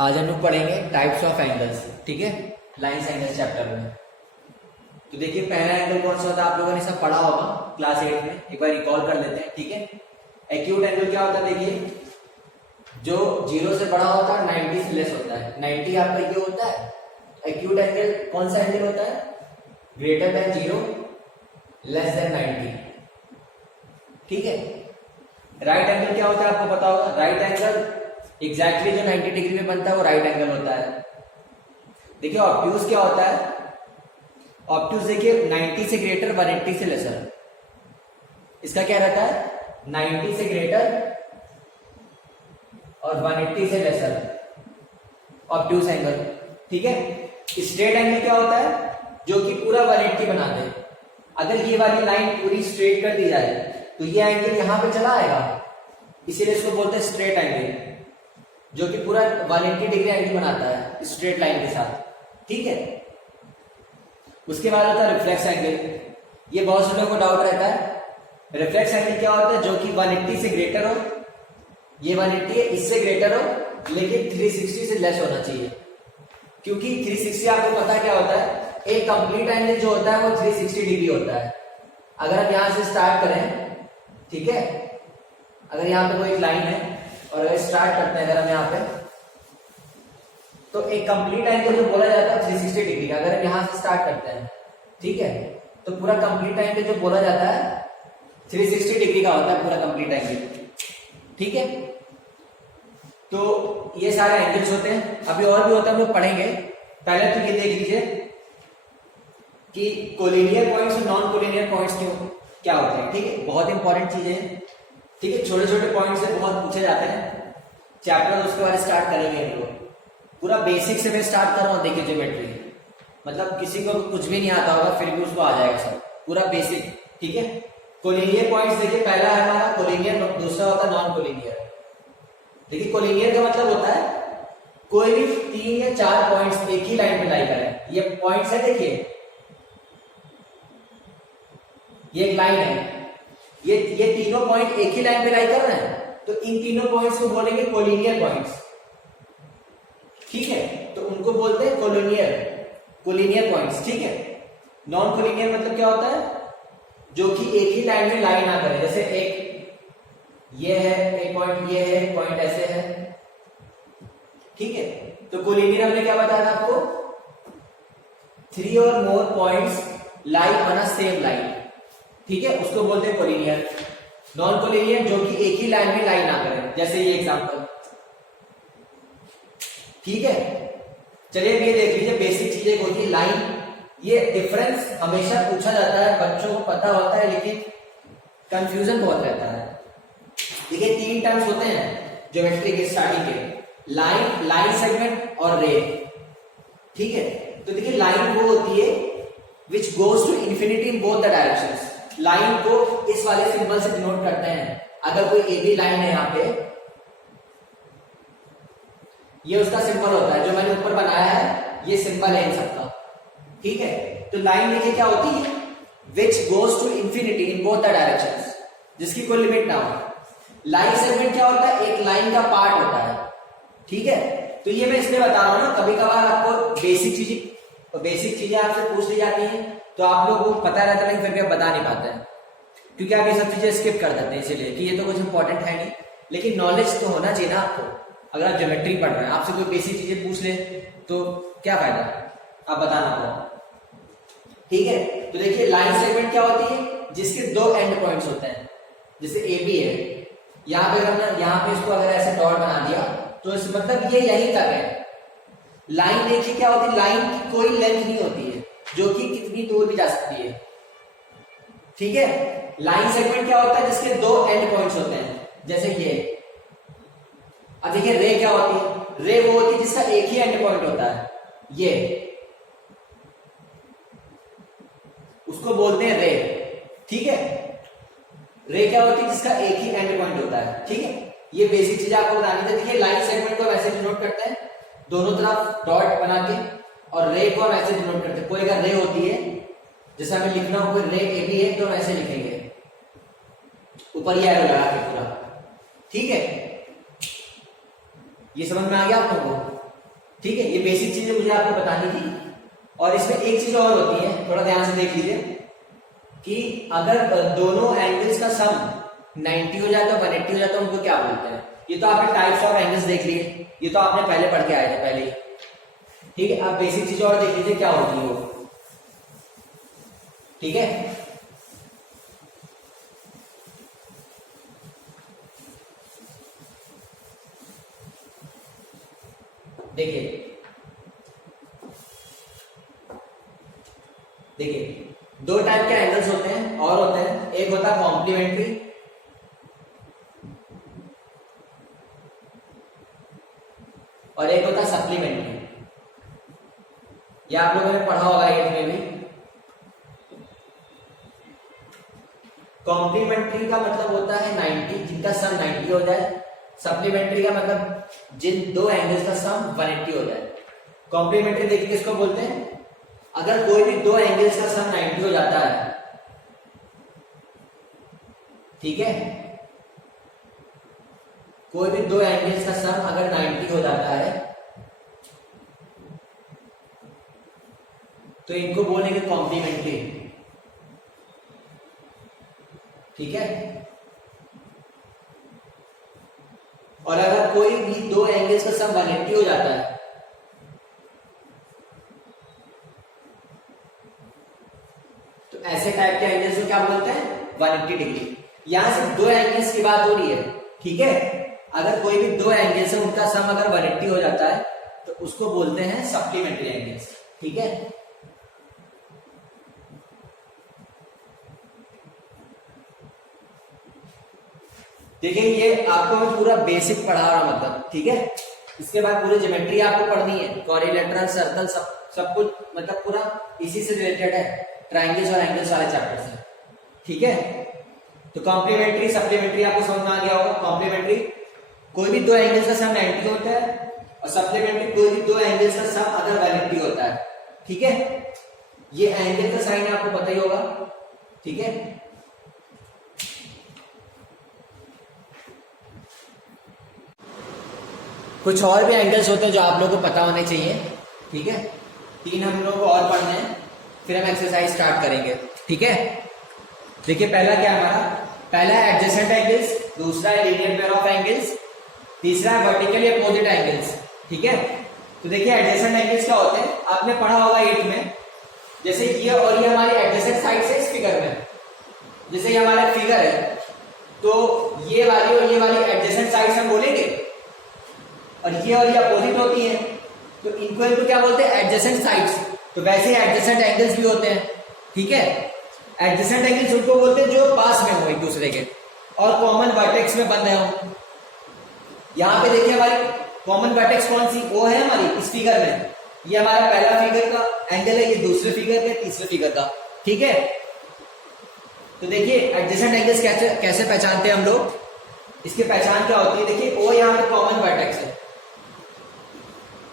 आज हम लोग पढ़ेंगे टाइप्स ऑफ एंगल्स, ठीक है, लाइंस एंगल्स चैप्टर में। तो देखिए पहला एंगल कौन सा होता है, आप लोगों ने सब पढ़ा होगा क्लास 8 में, एक बार रिकॉल कर लेते हैं, ठीक है। एक्यूट एंगल क्या होता है, देखिए जो 0 से बड़ा होता है 90 से लेस होता है। 90 आपका ये होता है एक्यूट एंगल। कौन सा एंगल होता है, ग्रेटर देन 0 लेस देन 90, ठीक है। राइट एंगल क्या होता है आपको पता होगा, राइट एंगल एग्जैक्टली जो 90 डिग्री में बनता है वो राइट एंगल होता है। देखिए ऑब्ट्यूज क्या होता है, ऑब्ट्यूज देखिए 90 से ग्रेटर 180 से लेसर। इसका क्या रहता है 90 से ग्रेटर और 180 से लेसर ऑब्ट्यूज एंगल, ठीक है। स्ट्रेट एंगल क्या होता है, जो कि पूरा 180 बना दे। अगर ये वाली लाइन पूरी स्ट्रेट कर दी जाए तो ये एंगल यहां पे चला आएगा, इसीलिए इसको बोलते हैं स्ट्रेट एंगल, जो कि पूरा 180 डिग्री एंगल बनाता है स्ट्रेट लाइन के साथ, ठीक है। उसके बाद होता है रिफ्लेक्स एंगल। ये बहुत से लोगों को डाउट रहता है। रिफ्लेक्स एंगल क्या होता है, जो कि 180 से ग्रेटर हो, ये 180 है, इससे ग्रेटर हो, लेकिन 360 से लेस होना चाहिए। क्योंकि 360 आपको पता क्या होता है, एक कंप्लीट एंगल जो होता है वो 360 डिग्री होता है। अगर हम यहां से स्टार्ट करें, ठीक है, अगर यहां पे कोई एक लाइन है और अगर स्टार्ट करते हैं अगर हम यहाँ पे, तो एक कंप्लीट एंगल जो बोला जाता है 360 डिग्री का, अगर हम यहां से स्टार्ट करते हैं, ठीक है, तो पूरा कंप्लीट एंगल जो बोला जाता है 360 डिग्री का होता है पूरा कंप्लीट एंगल, ठीक है। तो ये सारे एंगल्स होते हैं। अभी और भी होता है, हम लोग पढ़ेंगे। पहले तो ये देख लीजिए कि कोलिनियर पॉइंट्स और नॉन कोलिनियर पॉइंट्स क्या होते हैं, ठीक है, बहुत इंपॉर्टेंट चीजें हैं, ठीक है। छोटे छोटे पॉइंट से बहुत पूछे जाते हैं चैप्टर, उसके बाद स्टार्ट करेंगे हम लोग। पूरा बेसिक से मैं स्टार्ट कर रहा हूँ, देखिए ज्योमेट्री, मतलब किसी को कुछ भी नहीं आता होगा फिर भी उसको आ जाएगा सब, पूरा बेसिक, ठीक है। कोलिनियर पॉइंट्स देखिए, पहला है हमारा कोलिनियर, दूसरा होता है नॉन कोलिनियर। देखिए कोलिनियर का मतलब होता है कोई भी 3 या 4 पॉइंट्स एक ही लाइन में लाई करें। ये पॉइंट्स है, देखिए ये एक लाइन है, ये तीनों पॉइंट एक ही लाइन पे लाई कर रहे हैं, तो इन तीनों पॉइंट्स को बोलेंगे कोलिनियर पॉइंट्स, ठीक है। तो उनको बोलते हैं कोलिनियर पॉइंट्स, ठीक है। नॉन कोलिनियर मतलब क्या होता है, जो कि एक ही लाइन में लाई ना करे। जैसे एक ये है, एक पॉइंट ये है, एक पॉइंट ऐसे है, ठीक है। तो कोलिनियर हमने क्या बताया था आपको, 3 और more points lie on a same line, ठीक है, उसको बोलते हैं कोलिनियर। नॉन कोलिनियर जो कि एक ही लाइन में लाई ना करें, जैसे ये एग्जांपल, ठीक है। चलिए ये देख लीजिए, बेसिक चीजें होती है लाइन। ये डिफरेंस हमेशा पूछा जाता है, बच्चों को पता होता है लेकिन कंफ्यूजन बहुत रहता है। देखिए 3 टर्म्स होते हैं ज्योमेट्री के स्टार्टिंग के, लाइन सेगमेंट और रे, ठीक है। तो देखिए लाइन वो होती है which goes to infinity in both the directions. Line को इस वाले सिंबल से डिनोट करते हैं। अगर कोई ए बी लाइन है यहाँ पे, ये उसका सिंबल होता है, जो मैंने ऊपर बनाया है ये सिंबल है इन सबका, ठीक है। तो लाइन देखिए क्या होती है, which goes to infinity in both the directions, जिसकी कोई लिमिट ना हो। लाइन सेगमेंट क्या होता है, एक लाइन का पार्ट होता है, ठीक है। तो ये मैं इसलिए बता रहा हूं ना, कभी कभार आपको बेसिक चीजें आपसे पूछ ली जाती हैं, तो आप लोगों को पता रहता है फिर भी आप बता नहीं पाते हैं, क्योंकि आप ये सब चीजें स्किप कर देते हैं, इसीलिए कि ये तो कुछ इंपॉर्टेंट है नहीं। लेकिन नॉलेज तो होना चाहिए ना आपको। अगर आप ज्योमेट्री पढ़ रहे हैं, आपसे कोई बेसिक चीजें पूछ ले तो क्या फायदा, आप बताना पड़ा, ठीक है। तो देखिए लाइन सेगमेंट क्या होती है, जिसके 2 एंड पॉइंट्स होते हैं। जैसे ए बी है, यहाँ पे हमने यहाँ पे इसको अगर ऐसे डॉट बना दिया तो इस मतलब ये यहीं तक है। लाइन देखिए क्या होती है, लाइन की कोई लेंथ नहीं होती है जो कि कितनी दूर भी जा सकती है, ठीक है। लाइन सेगमेंट क्या होता है, जिसके 2 एंड पॉइंट्स होते हैं, जैसे ये। अब देखिए रे क्या होती है, रे वो होती है जिसका एक ही एंड पॉइंट होता है, ये उसको बोलते हैं रे, ठीक है। रे क्या होती है, जिसका एक ही एंड पॉइंट होता है, ठीक है। ये बेसिक चीज आपको बतानी थी। देखिए लाइन सेगमेंट को ऐसे डिनोट करते हैं, दोनों तरफ डॉट बना के, और रे को हम ऐसे डिनोट करते हैं। कोई अगर रे होती है, जैसे हमें लिखना हो कोई रे ए बी है, तो हम ऐसे लिखेंगे, ऊपर ये एरो लगा के पूरा, ठीक है। ये समझ में आ गया आप लोगों को? ठीक है, ये बेसिक चीजें मुझे आपको बतानी थी। और इसमें एक चीज और होती है, थोड़ा ध्यान से देख लीजिए कि अगर दोनों एंगल्स का सम 90 हो जाता है, 180 हो जाता है, उनको क्या बोलते हैं। ये तो आपने टाइप्स ऑफ एंगल्स देख लिए, ये तो आपने पहले पढ़ के आए थे पहले ही। ठीक है, अब बेसिक चीज और देख लीजिए क्या होती है वो। ठीक है, देखिए देखिए दो टाइप के एंगल्स होते हैं और होते हैं, एक होता है कॉम्प्लीमेंट्री और एक होता है सप्लीमेंट्री। ये आप लोगों ने पढ़ा होगा 8th में भी। कॉम्प्लीमेंट्री का मतलब होता है 90, जिनका सम 90 हो जाए। सप्लीमेंट्री का मतलब जिन दो एंगल्स का सम 180 हो जाए। कॉम्प्लीमेंट्री देखिए किसको बोलते हैं, अगर कोई भी दो एंगल्स का सम 90 हो जाता है, ठीक है, कोई भी दो एंगल्स का सम अगर 90 हो जाता है तो इनको बोलेंगे कॉम्प्लीमेंट्री। ठीक है, और अगर कोई भी दो एंगल्स का सम 180 हो जाता है तो ऐसे टाइप के एंगल्स को क्या बोलते हैं, 180 डिग्री। यहां से दो एंगल्स की बात हो रही है। ठीक है, अगर कोई भी दो एंगल्स है उनका सम अगर 180 हो जाता है तो उसको बोलते हैं सप्लीमेंट्री एंगल्स। ठीक है, देखिए ये आपको मैं पूरा बेसिक पढ़ा रहा हूं, मतलब ठीक है। इसके बाद पूरी ज्योमेट्री आपको पढ़नी है, क्वाड्रिलेटरल, सर्कल, सब कुछ मतलब पूरा इसी से रिलेटेड है, ट्रायंगल्स और एंगल्स वाले चैप्टर से। ठीक है, तो कॉम्प्लीमेंट्री सप्लीमेंट्री आपको समझ में आ गया होगा। कॉम्प्लीमेंट्री कोई भी दो एंगल्स का सम 90 होता है और सप्लीमेंट्री कोई भी दो एंगल्स का सम अगर 180 होता है। ठीक है, ये एंगल का साइन आपको पता ही होगा। ठीक है, कुछ और भी एंगल्स होते हैं जो आप लोगों को पता होने चाहिए। ठीक है, 3 हम लोगों को और पढ़ने हैं, फिर हम एक्सरसाइज स्टार्ट करेंगे। ठीक है, देखिए पहला क्या हमारा, पहला है एडजेसेंट एंगल्स, दूसरा है लीनियर पेयर ऑफ एंगल्स, तीसरा है वर्टिकली अपोजिट एंगल्स। ठीक है, तो देखिए एडजेसेंट एंगल्स क्या होते हैं, आपने पढ़ा होगा 8 में। जैसे ये और ये हमारी एडजेसेंट साइड से इस फिगर में, जैसे ये हमारा फिगर है तो ये वाली और ये वाली एडजेसेंट साइड हम बोलेंगे और ये अपोजिट होती है तो इनको क्या बोलते हैं, एडजेसेंट साइड्स। तो वैसे एडजेसेंट एंगल्स भी होते हैं। ठीक है, एडजेसेंट एंगल्स उनको बोलते हैं जो पास में हो एक दूसरे के और कॉमन वर्टेक्स में बन रहे हो। यहां पे देखिए हमारी कॉमन वर्टेक्स कौन सी, वो है हमारी इस फिगर में। ये हमारा पहला फिगर का एंगल है, ये दूसरे फिगर का, तीसरे फिगर का। ठीक है, तो देखिए एडजेसेंट एंगल्स कैसे पहचानते हैं हम लोग, इसकी पहचान क्या होती है। देखिए ओ यहाँ पे कॉमन वर्टेक्स है,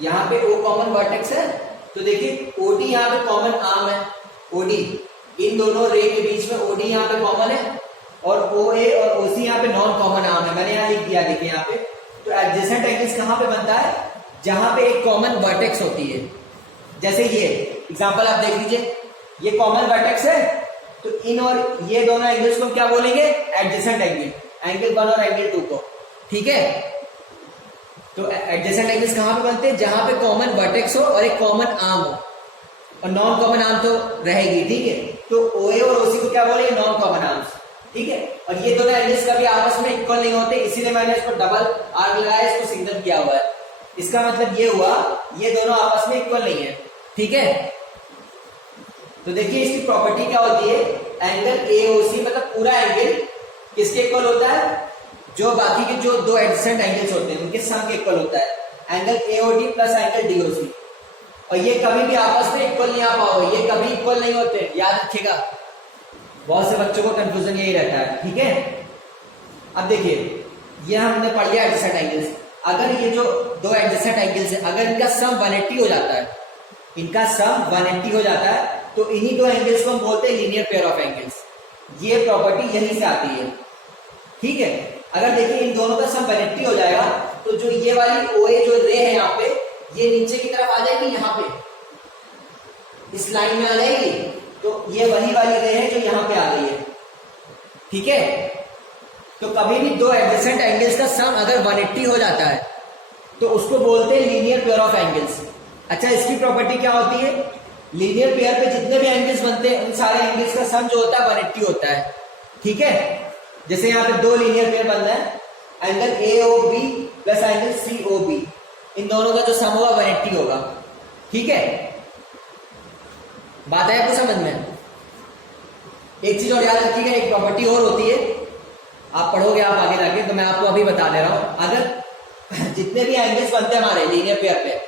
यहाँ पे ओ कॉमन वर्टेक्स है, तो देखिए ओडी यहाँ पे कॉमन आर्म है, ओडी इन दोनों रे के बीच में ओडी यहाँ पे कॉमन है और ओ ए और ओसी यहाँ पे नॉन कॉमन आर्म है, मैंने यहाँ लिख दिया देखिए यहाँ पे। तो एडजेसेंट एंगल्स कहाँ पे बनता है, जहां पे एक कॉमन वर्टेक्स होती है। जैसे ये एग्जांपल आप देख लीजिए, ये कॉमन वर्टेक्स है तो इन और ये दोनों एंगल्स को क्या बोलेंगे, एडजेसेंट एंगल, एंगल 1 और एंगल 2 को। ठीक है, तो एडजेसेंट एंगल्स कहां पे बनते हैं, जहां पे कॉमन वर्टेक्स हो और एक कॉमन आर्म हो, और नॉन कॉमन आर्म तो रहेगी। ठीक है, तो ओए और ओसी को क्या बोलेंगे, नॉन कॉमन आर्म्स। ठीक है, और ये दोनों एंगल्स कभी आपस में इक्वल नहीं होते, इसीलिए मैंने इसको डबल आर्क लगाया, इसको सिग्नल किया हुआ है। इसका मतलब ये हुआ ये दोनों आपस में इक्वल नहीं है। ठीक है, तो देखिए इसकी प्रॉपर्टी क्या होती है, एंगल एओसी मतलब पूरा एंगल किसके इक्वल होता है, जो बाकी के जो दो एडजेसेंट एंगल्स होते हैं उनके सम के इक्वल होता है, angle AOD plus angle DOC. और ये कभी भी आपस में इक्वल नहीं आ पाओगे, ये कभी इक्वल नहीं होते, याद रखिएगा, बहुत से बच्चों को कंफ्यूजन यही रहता है। ठीक है, अब देखिए ये हमने पढ़ लिया एडजेसेंट एंगल्स। अगर ये जो दो एडजेसेंट एंगल्स है अगर इनका सम 180 हो जाता है, इनका सम 180 हो जाता है तो इन्हीं दो एंगल्स को हम बोलते हैं लीनियर पेयर ऑफ एंगल्स। ये प्रॉपर्टी यहीं से आती है। ठीक है, अगर देखिए इन दोनों का सम 180 हो जाएगा तो जो ये वाली ओए जो रे है यहाँ पे, ये नीचे की तरफ आ जाएगी, यहाँ पे इस लाइन में आ जाएगी, तो ये वही वाली रे है जो यहाँ पे आ गई है। ठीक है, तो कभी भी दो एडजेसेंट एंगल्स का सम अगर 180 हो जाता है तो उसको बोलते हैं लीनियर पेयर ऑफ एंगल्स। अच्छा, इसकी प्रॉपर्टी क्या होती है? लीनियर पेयर पे जितने भी एंगल्स बनते हैं उन सारे एंगल्स का सम जो होता है 180 होता है। ठीक है, जैसे यहाँ पे दो लीनियर पेयर बन रहा है, angle AOB plus angle COB, इन दोनों का जो सम होगा 180 होगा। ठीक है, बात है आपको समझ में? एक चीज और याद रखिएगा, एक प्रॉपर्टी और होती है, आप पढ़ोगे आप आगे जाके, तो मैं आपको अभी बता दे रहा हूं। अगर जितने भी एंगल्स बनते हैं हमारे लीनियर पेयर पे,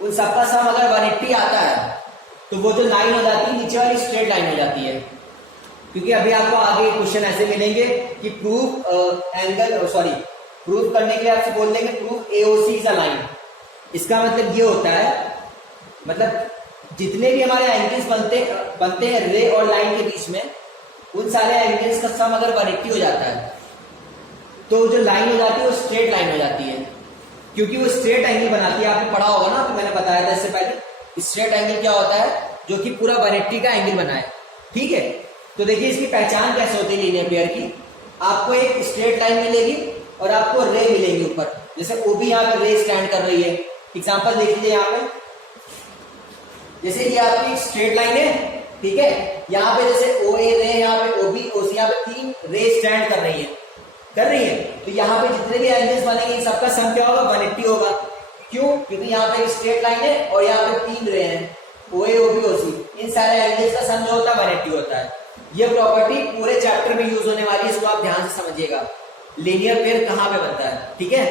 उन सबका सम अगर 180 आता है तो वो जो लाइन हो जाती है नीचे वाली स्ट्रेट लाइन हो जाती है। क्योंकि अभी आपको आगे क्वेश्चन ऐसे मिलेंगे कि प्रूफ करने के लिए आपसे बोल देंगे proof AOC is a line. इसका मतलब ये होता है, मतलब जितने भी हमारे एंगल्स बनते हैं रे और लाइन के बीच में, उन सारे एंगल्स का सम अगर 180 हो जाता है तो जो लाइन हो जाती है वो स्ट्रेट लाइन हो जाती है, क्योंकि वो स्ट्रेट एंगल बनाती है। आपने पढ़ा होगा ना, तो मैंने बताया था इससे पहले, स्ट्रेट एंगल क्या होता है? जो कि पूरा 180 का एंगल बनाए। ठीक है, तो देखिए इसकी पहचान कैसे होती है लीनियर पेयर की। आपको एक स्ट्रेट लाइन मिलेगी और आपको रे मिलेगी ऊपर, जैसे OB यहाँ पे रे स्टैंड कर रही है। एग्जाम्पल देख लीजिए यहाँ पे, जैसे ये आपकी स्ट्रेट लाइन है, ठीक है, यहाँ पे जैसे OA रे, यहाँ पे OB OC, यहाँ पे 3 रे स्टैंड कर रही है, तो यहाँ पे जितने भी एंगल्स बनेंगे इन सबका सम क्या होगा? 180 होगा। क्यों? क्योंकि यहाँ पे एक स्ट्रेट लाइन है और यहाँ पे 3 रे हैं, OA OB OC, इन सारे एंगल्स का सम जो होता है 180 होता है। ये प्रॉपर्टी पूरे चैप्टर में यूज होने वाली है, इसको आप ध्यान से समझिएगा। लीनियर पेयर कहाँ पे बनता है, ठीक है,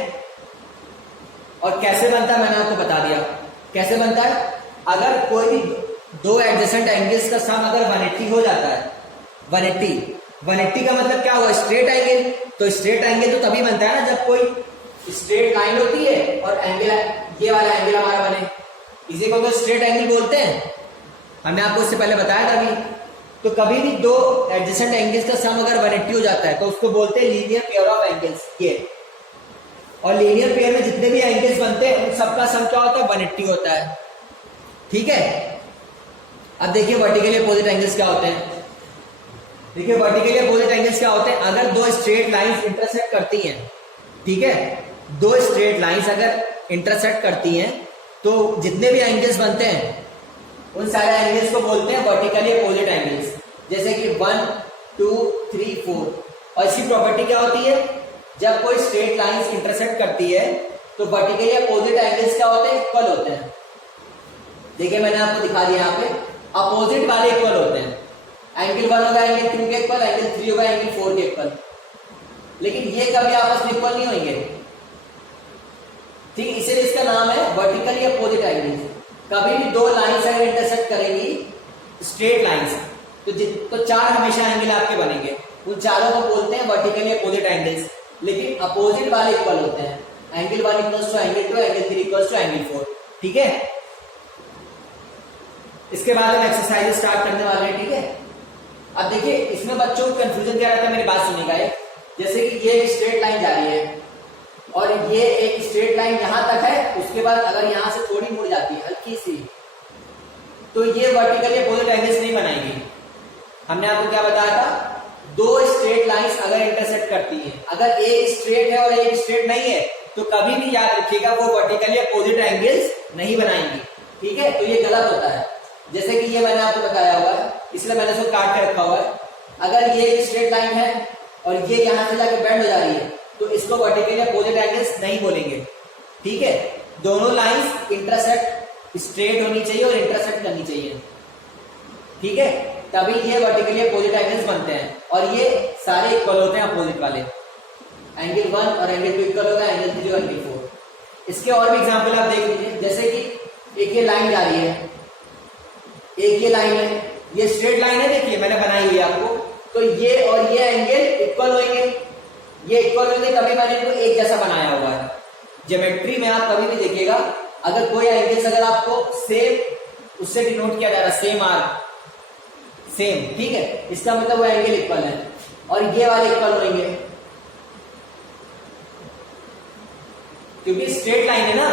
और कैसे बनता है मैंने आपको बता दिया। कैसे बनता है? अगर कोई भी दो एडजेसेंट एंगल्स का सम अगर 180 हो जाता है, 180 का मतलब क्या हुआ? Straight angle. तो स्ट्रेट एंगल तो तभी बनता है ना जब कोई स्ट्रेट लाइन होती है और एंगल, ये वाला एंगल हमारा बने, इसी को तो स्ट्रेट एंगल बोलते हैं। हमने आपको इससे पहले बताया था अभी। तो कभी भी दो एडजेसेंट एंगल्स का सम अगर 180 हो जाता है तो उसको बोलते हैं लीनियर पेयर ऑफ एंगल्स। ये और लीनियर पेयर में जितने भी एंगल्स बनते हैं उन सबका सम क्या होता है? 180 होता है। ठीक है, अब देखिए वर्टिकली अपोजिट एंगल्स क्या होते हैं। देखिए वर्टिकली अपोजिट एंगल्स क्या होते हैं? अगर दो स्ट्रेट लाइंस इंटरसेक्ट करती हैं, ठीक है, दो स्ट्रेट लाइंस अगर इंटरसेक्ट करती हैं तो जितने भी एंगल्स बनते हैं उन सारे एंगल्स को बोलते हैं वर्टिकली अपोजिट एंगल्स। जैसे कि 1 2 3 4। और इसकी प्रॉपर्टी क्या होती है? जब कोई स्ट्रेट लाइंस इंटरसेक्ट करती है तो वर्टिकली अपोजिट एंगल्स क्या होते हैं? इक्वल होते हैं। देखिए मैंने आपको दिखा दिया, यहाँ पे अपोजिट वाले इक्वल होते हैं। एंगल 1 होगा एंगल 2 के इक्वल, एंगल 3 होगा एंगल 4 के इक्वल, लेकिन ये कभी आपस में इक्वल नहीं होंगे। ठीक, इसीलिए इसका नाम है वर्टिकली अपोजिट एंगल्स। कभी भी दो लाइंस अगर इंटरसेक्ट करेंगी स्ट्रेट लाइंस तो चार हमेशा एंगल आपके बनेंगे, उन चारों को बोलते हैं वर्टिकली अपोजिट एंगल्स। लेकिन अपोजिट वाले इक्वल होते हैं, angle 1 equals to angle 2, angle 3 equals to angle 4। ठीक है, इसके बाद हम एक्सरसाइज स्टार्ट करने वाले हैं। ठीक है, अब देखिए इसमें बच्चों को कंफ्यूजन क्या रहता है, मेरी बात सुनिएगा। जैसे कि ये एक स्ट्रेट लाइन जा रही है और ये एक स्ट्रेट लाइन यहां तक है, उसके बाद अगर यहां से थोड़ी मुड़ जाती है हल्की सी, तो ये वर्टिकली अपोजिट एंगल्स नहीं बनाएगी। हमने आपको क्या बताया था? दो स्ट्रेट लाइंस अगर इंटरसेक्ट करती हैं, अगर एक स्ट्रेट है और एक स्ट्रेट नहीं है, तो कभी भी याद रखिएगा वो वर्टिकली अपोजिट एंगल्स नहीं बनाएंगी। ठीक है, तो ये गलत होता है। जैसे कि ये मैंने आपको बताया हुआ है, इसलिए मैंने इसको काट के रखा हुआ है। अगर ये एक स्ट्रेट लाइन है और ये यहां से जाके बेंड हो जा रही है तो इसको वर्टिकली अपोजिट एंगल्स नहीं बोलेंगे। ठीक है, दोनों लाइंस इंटरसेक्ट स्ट्रेट होनी चाहिए और इंटरसेक्ट करनी चाहिए। ठीक है, तभी ये वर्टिकली अपोजिट एंगल्स बनते हैं और ये सारे इक्वल होते हैं अपोजिट वाले। एंगल 1 और एंगल 2 इक्वल होगा, एंगल 3 और एंगल 4। इसके और भी एग्जांपल आप देख लीजिए। जैसे कि एक ये लाइन जा रही है, एक ये लाइन है, ये स्ट्रेट लाइन है, देखिए मैंने बनाई हुई है आपको। तो ये और ये एंगल इक्वल होंगे, ये इक्वल होंगे, तभी मैंने इनको एक जैसा बनाया हुआ है। ज्योमेट्री में आप कभी भी देखिएगा, अगर कोई एंगल्स अगर आपको सेम उससे डिनोट किया जा रहा है, सेम आर्क सेम, ठीक है, इसका मतलब वो एंगल इक्वल है और ये वाले इक्वल होंगे क्योंकि स्ट्रेट लाइन है ना।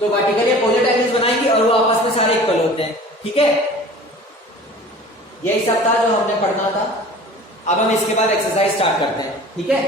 तो वर्टिकल या अपोजिट एंगल्स बनाएंगे और वो आपस में सारे इक्वल होते हैं। ठीक है, यही सब था जो हमने पढ़ना था। अब हम इसके बाद एक्सरसाइज स्टार्ट करते हैं। ठीक है।